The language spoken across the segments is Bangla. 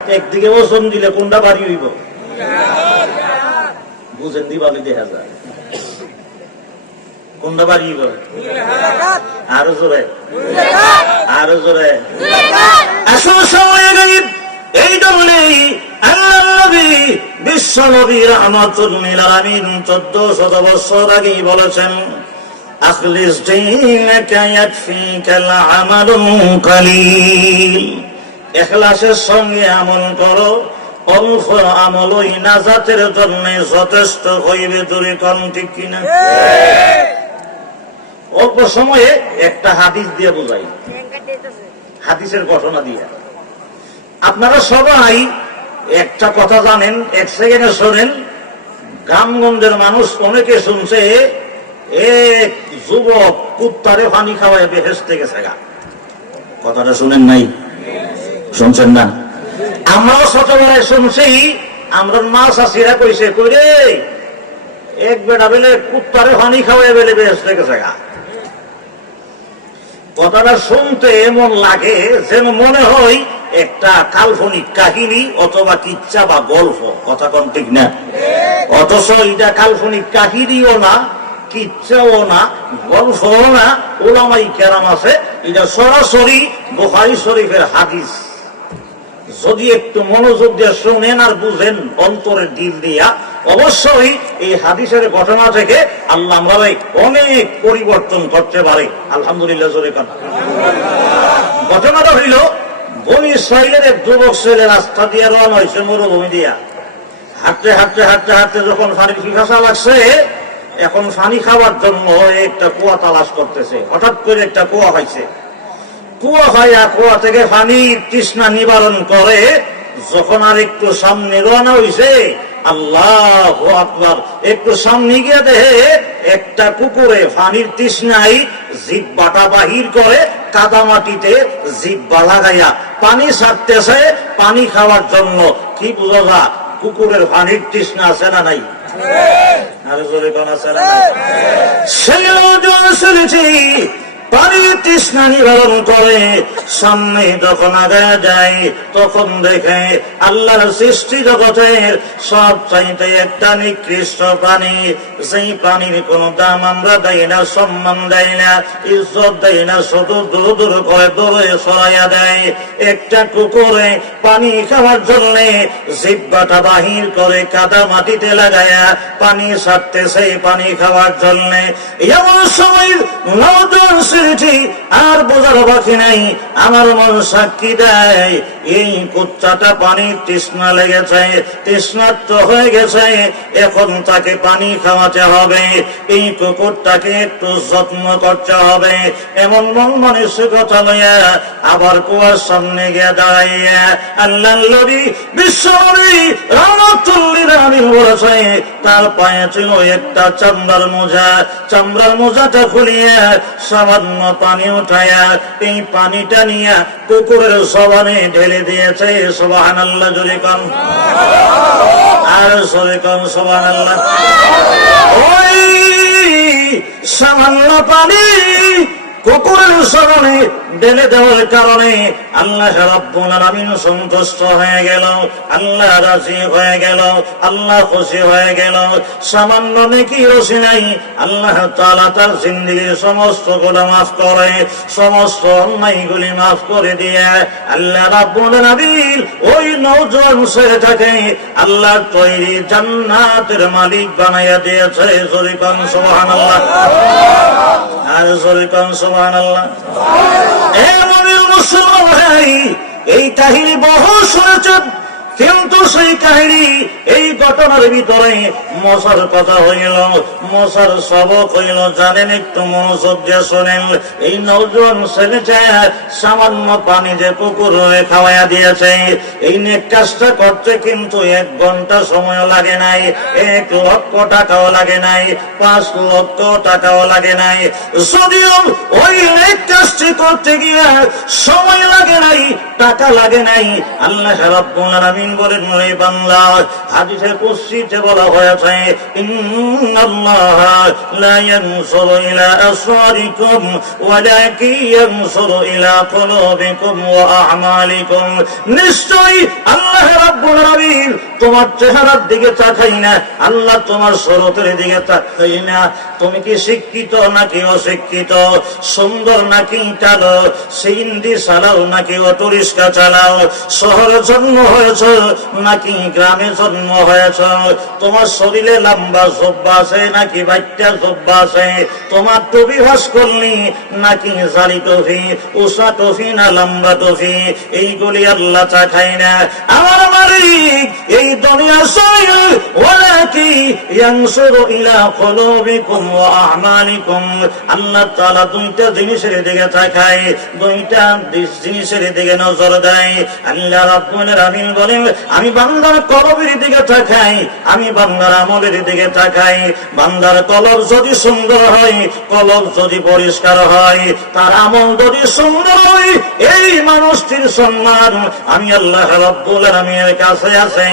একদিকে ওজন দিলে কোনটা বাড়ি হইব বুঝেন দিবালি দেখা যায় কোনটা বাড়ি হইব আরো জোরে আরো জোরে আসল সময় গরিব এই জন্যই আল্লাহ নবী বিশ্ব নবী রহমতুল আলামিন চোদ্দ শত বছর আগেই বলেছেন أخلص دينك يكفيك العمل قليل এখলাসের সঙ্গে আমল করো। অল্প নাজাতের জন্য যথেষ্ট হইবে দূরে ঠিক কিনা? অল্প সময়ে একটা হাদিস দিয়ে বোঝাই। হাদিসের ঘটনা দিয়ে। আপনারা সবাই একটা কথা জানেন, এক সেকেন্ডে শোনেন। গ্রামগঞ্জের মানুষ অনেকে শুনছে, এক যুবক কুত্তারে পানি খাওয়ায় বেহেস থেকে গা। কথাটা শুনেন নাই? শুনছেন না? আমরাও ছোটবেলায় শুনছি আমরা মা শাশিরা কইছে কইরে এক বেটা বেলে কুত্তারে পানি খাওয়ায় বেলে বেহেস থেকে গা। কথাটা শুনতে এমন লাগে যেন মনে হয় একটা কাল্পনিক কাহিনী অথবা কিচ্ছা বা গল্প, কথা কোন ঠিক না? অথচ এটা কাল্পনিক কাহিনীও না, কিচ্ছাও না, গল্পও না, ওলামাই কেরাম আছে এটা সরাসরি বোখারি শরীফের হাদিস। যদি একটু মনোযোগ দিয়ে শোনেন আর বুঝেন অন্তরের দিল দিয়া, অবশ্যই এই হাদিসের ঘটনা থেকে আল্লাহ আমরা অনেক পরিবর্তন করতে পারে। আলহামদুলিল্লাহ ঘটনাটা হইল, বনি ইসরায়েলের এক যুবক ছেলে রাস্তা দিয়ে রওনা হয়েছে মরুভূমি দিয়া। হাঁটতে হাঁটতে হাঁটতে হাঁটতে যখন পানির পিপাসা লাগছে এখন পানি খাওয়ার জন্য একটা কুয়া তালাশ করতেছে। হঠাৎ করে একটা কুয়া হয়েছে। কুয়া ভাইয়া কুয়া থেকে পানির তৃষ্ণা নিবারণ করে, যখন আর একটু সামনে রওনা হইছে, আল্লাহ একটু সামনে গিয়ে দেখে একটা কুকুরে পানির তৃষ্ণাই জিভ বাটা বাহির করে কাদা মাটিতে জিব্বা লাগাইয়া পানি ছাড়তেছে, পানি খাওয়ার জন্য। কি বুঝা কুকুরের ফানির তৃষ্ণা আছে না নাই? আরও জোরে কোন? ছেলেও জন শুনেছি পানির তৃষ্ণা নিবারণ করে। সামনে যখন আগায় যায়, তখন দেখে আল্লাহর সৃষ্টি জগতের সব চাইতে একটা নিকৃষ্ট পানি। সেই প্রাণীর কোন দাম আমরা দেয় না, সম্মান দেয় না, ইজ্জত দেয় না, শুধু দূর দূর করে দূরে সরাইয়া দেয়। একটা কুকুরে পানি খাওয়ার জন্য জিব্বাটা বাহির করে কাদা মাটিতে লাগায়া পানি সারতে সেই পানি খাওয়ার জন্য। এমন সময় নজন স্মৃতি আর বোঝার বাকি নাই, আমার মন সাক্ষী দেয়, এই কুচ্চাটা পানির তৃষ্ণা লেগেছে তৃষ্ণার্ত হয়ে গেছে, এখন তাকে পানি খাওয়াতে হবে, এই কুকুরটাকে একটু যত্ন করতে হবে, এমন মন মানসিকতা লইয়া আবার কুয়ার সামনে গিয়ে দাঁড়াইয়া আল্লাহ নবী বিশ্বনবী রহমতুল্লির আমিন বলেছে, তার পায়ে ছিল একটা চামড়ার মোজা, চামড়ার মোজাটা খুলিয়া সামান্য পানি উঠায়া এই পানিটা নিয়ে কুকুরের সবানে ঢেলে দিয়েছে সোবাহান আল্লাহ জুড়ে কন। আর সরিকন সোবাহান আল্লাহ সামান্য পানি কুকুরের স্মরণে ঢেলে দেওয়ার কারণে আল্লাহ রাব্বুল সন্তুষ্ট হয়ে গেল, আল্লাহ রাজি হয়ে গেল, আল্লাহ খুশি হয়ে গেল। সামান্য নেকি রসি নাই, আল্লাহ তাআলা তার জিন্দেগির সমস্ত গুনাহ মাফ করে, সমস্ত অন্যায়গুলি মাফ করে দিয়ে আল্লাহ রাব্বুল আলামিন ওই নওজোয়ান ছেলেটাকে আল্লাহ তৈরি জান্নাতের মালিক বানাইয়া দিয়েছে। জরিকান সুবহানাল্লাহ। আর জরিকান সুবহানাল্লাহ। এই কাহিনী বহু শুনেছেন। কিন্তু সেই কাহিনী এই ঘটনার ভিতরে মশার কথা হইল, মশার সবক হইল, জানেন একটু মনোযোগ দিয়ে শোনেন। এই নৌজন ছেলেটা সামান্য পানি যে পুকুর হয়ে খাওয়াইয়া দিয়েছে। এই নেক কাজটা করতে কিন্তু এক ঘণ্টা সময় লাগে নাই, এক লক্ষ টাকাও লাগে নাই, পাঁচ লক্ষ টাকাও লাগে নাই। যদিও ওই নেক কাজটি করতে গিয়ে সময় লাগে নাই, টাকা লাগে নাই, আল্লাহ রাব্বুল আলামিন তোমার চেহারার দিকে তাকাই না, আল্লাহ তোমার শরতের দিকে তাকাই না। তুমি কি শিক্ষিত নাকি অশিক্ষিত? সুন্দর নাকি কালো? সিন্দি চালাও নাকি অটোরিস্কা চালাও? শহরে জন্ম হয়েছ নাকি গ্রামে জন্ম হয়েছ? তোমার শরীরে লম্বা জব্বা আছে নাকি বাচ্চা জব্বা আছে? তোমার টুপি ভাস করলি নাকি জালি টফি উষা টফি না লম্বা টফি এইগুলি আল্লাহ চা খাই না। আমার আলামিন আমি বান্দার কলবের দিকে তাকাই, আমি বান্দার আমলের দিকে তাকাই। বান্দার কলব যদি সুন্দর হয়, কলব যদি পরিষ্কার হয়, তার আমল যদি সুন্দর হয়, এই মানুষটির সম্মান আমি আল্লাহ রাব্বুল আলামিনের কাছে আছে,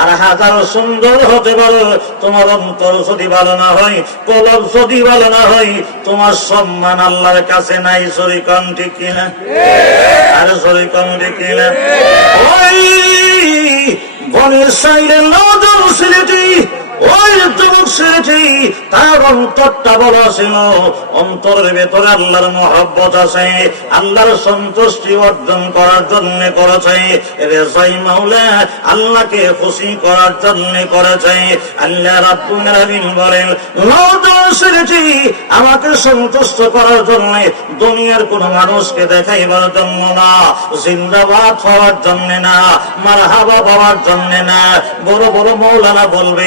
আর হাজার সুন্দর হতে পারো। তোমার অন্তর যদি ভালো না হয় কলব যদি ভালো না হয়, তোমার সম্মান আল্লাহর কাছে নাই শরীকন ঠিক কিনা? আর শরীকন ঠিক কিনা? ওই বনের সাইডে নজর ছেলেটি ওই যুবক ছেলেটি তার অন্তরটা বড় ছিল। অন্তরের ভেতরে আল্লাহর মহব্বত আছে। আল্লাহর সন্তুষ্টি অর্জন করার জন্য করেছে। রেসাই আল্লাহকে খুশি করার জন্য করেছে। আল্লাহ রাব্বুল বলেন আমাকে সন্তুষ্ট করার জন্য দুনিয়ার কোন মানুষকে দেখাইবার জন্য না, জিন্দাবাদ হওয়ার জন্য না, মারহাবা পাওয়ার জন্য না। বড় বড় মৌলানা বলবে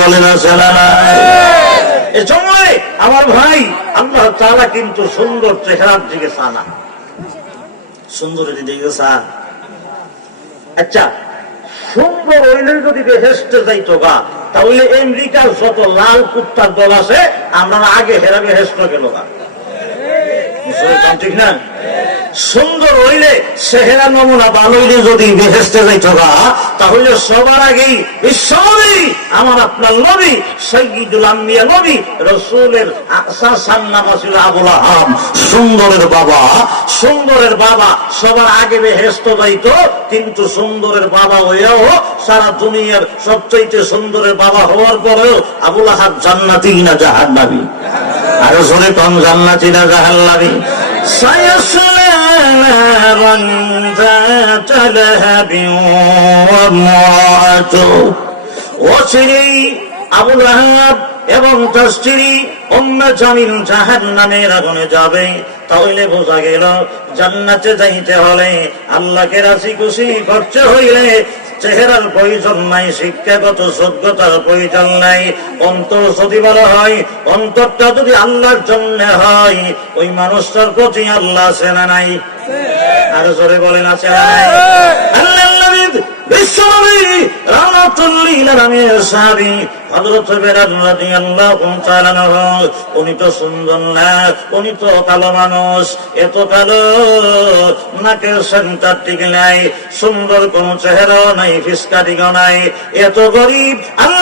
বলেন না সময় আমার ভাই আল্লাহ তারা কিন্তু সুন্দর চেহারার দিকে চানা সুন্দরের দিকে চা আচ্ছা সুন্দর হইলে যদি বেহেস্টে যাইতো গা, তাহলে আমেরিকার যত লাল কুত্তার দল আছে, আমরা আগে হেরা বেহেস্ট গেল গা। সুন্দর হইলে সেহেরা নমুনা ভালো হইলে যদি বেহেস্তে যাইত তাহলে সবার আগেই বিশ্বনবী, আমার আপনার নবী, সৈয়দুল আম্বিয়া নবী, রসুলের আসার নাম ছিল আবুল আহাম সুন্দরের বাবা সুন্দরের বাবা সবার আগে বেহেস্ত যাইত, কিন্তু সুন্দরের বাবা হয়েও সারা দুনিয়ার সবচাইতে সুন্দরের বাবা হওয়ার পরেও আবুল আহাব জান্নাতি না জাহান নাবি আরও শুনে কম জান্নাতি না জাহান নাবি سيصلى نارا ذات لهب وامرأته وسري أبو لهب এবং তার স্ত্রী অন্য জামিন জাহান নামের আগুনে যাবে তাহলে বোঝা গেল জান্নাতে যাইতে হলে আল্লাহকে রাশি খুশি করতে হইলে চেহারার প্রয়োজন নাই শিক্ষাগত যোগ্যতার প্রয়োজন নাই। অন্তর যদি বলা হয় অন্তরটা যদি আল্লাহর জন্য হয় ওই মানুষটার প্রতি আল্লাহ আছে না নাই? আর জোরে বলেন আছে। আল্লাহ নবী বিশ্বনবী সুন্দর না, উনি তো কালো মানুষ, এত কালো। নাকের সেন্টার ঠিক নাই, সুন্দর কোন চেহারা নাই ফিসকাটিও নাই। এত গরিব, আল্লাহ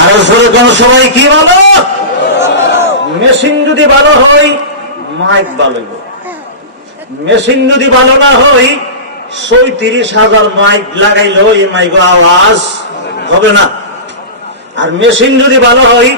আর কোন সবাই, কি বলো? মেশিন যদি ভালো হয়, মাইক ভালো মেশিন যদি ভালো না হয়, ছয়ত্রিশ হাজার মাইক লাগাইলেও এই মাইক আওয়াজ হবে না। আর মেশিন যদি ভালো হয়